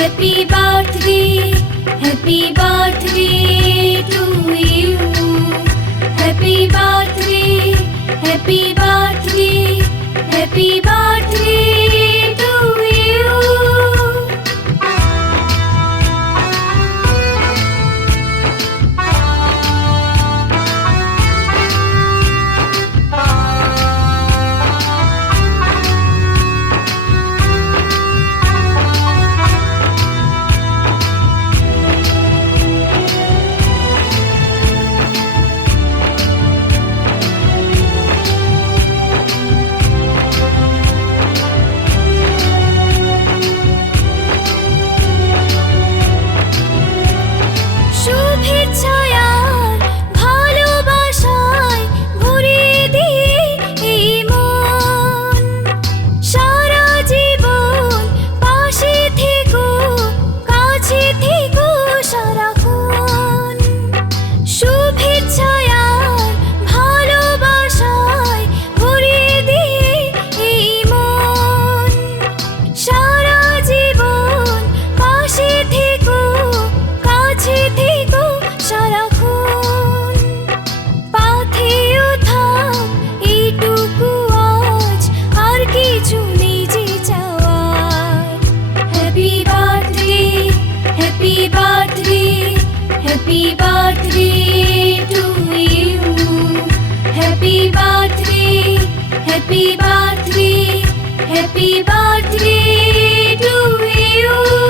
Happy birthday, happy birthday to you. Happy birthday, happy birthday, happy birthday to you. Happy birthday to you. Happy birthday, happy birthday, happy birthday to you.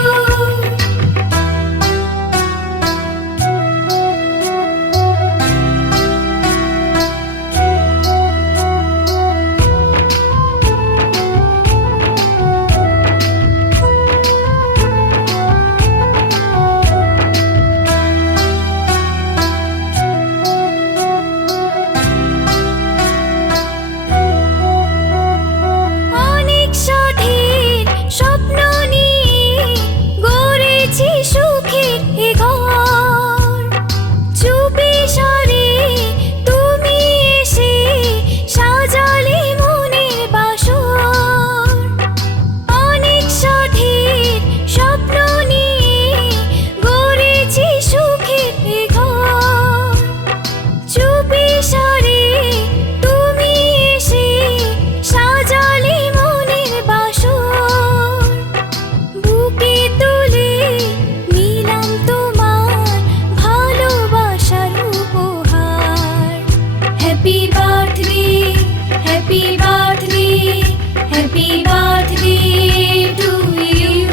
Happy birthday to you.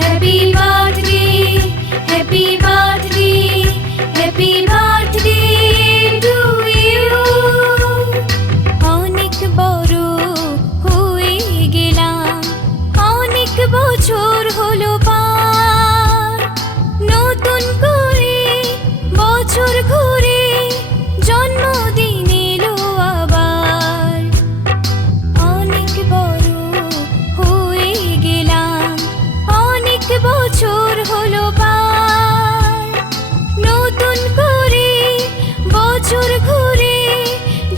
Happy birthday, happy birthday, happy birthday to you. অনেক বড় হয়ে গেলাম, অনেক বছর হলো পার, নতুন করে বছর ঘুরে জন্মদিন এলো আবার। অনেক বড় হয়ে গেলাম, অনেক বছর হলো পার, নতুন করে বছর ঘুরে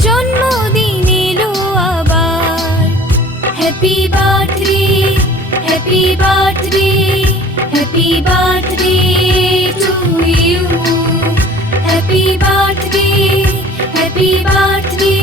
জন্মদিন এলো আবার। Happy birthday, happy birthday, happy birthday to you. Happy birthday, happy birthday,